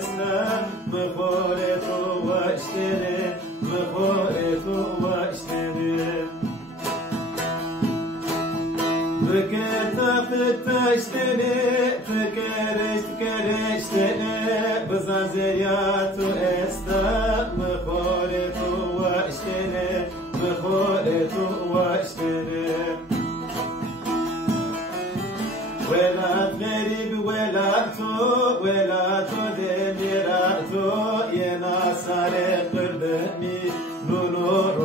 اسنا مخوره تو واشتره مخوره تو واشتره بكتاب تشتري تكرشتني بزنزيريات استا مخورت واشتني مخورت واشتني ولا غريب ولا تو دميراتو ينا ساري قلبي نور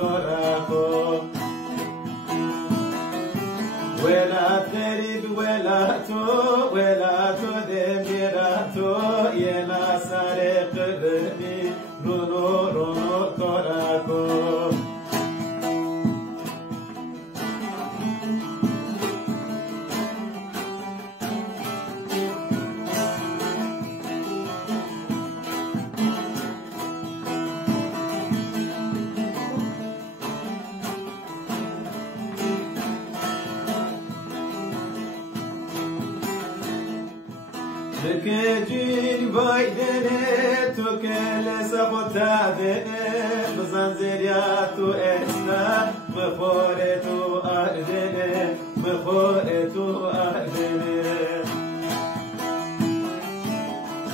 طراقو ولا تريد ولا تو دميراتو ينا سارق بني رونو طراكو تكجين بايدني تكل سبوتادني بزنزيرياتو اسنا مخورتو اردني مخورتو اردني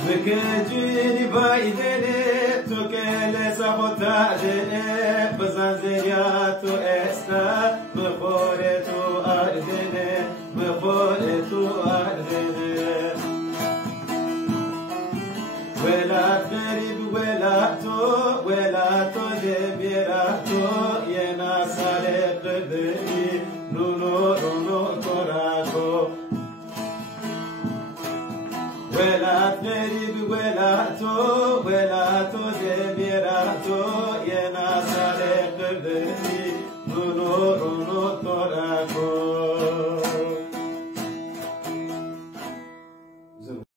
تكجين بايدني تكل سبوتادني بزنزيرياتو اسنا مخورتو اردني مخورتو اردني ولا غريب ولا تو دميراتو ينا سارق بني نونو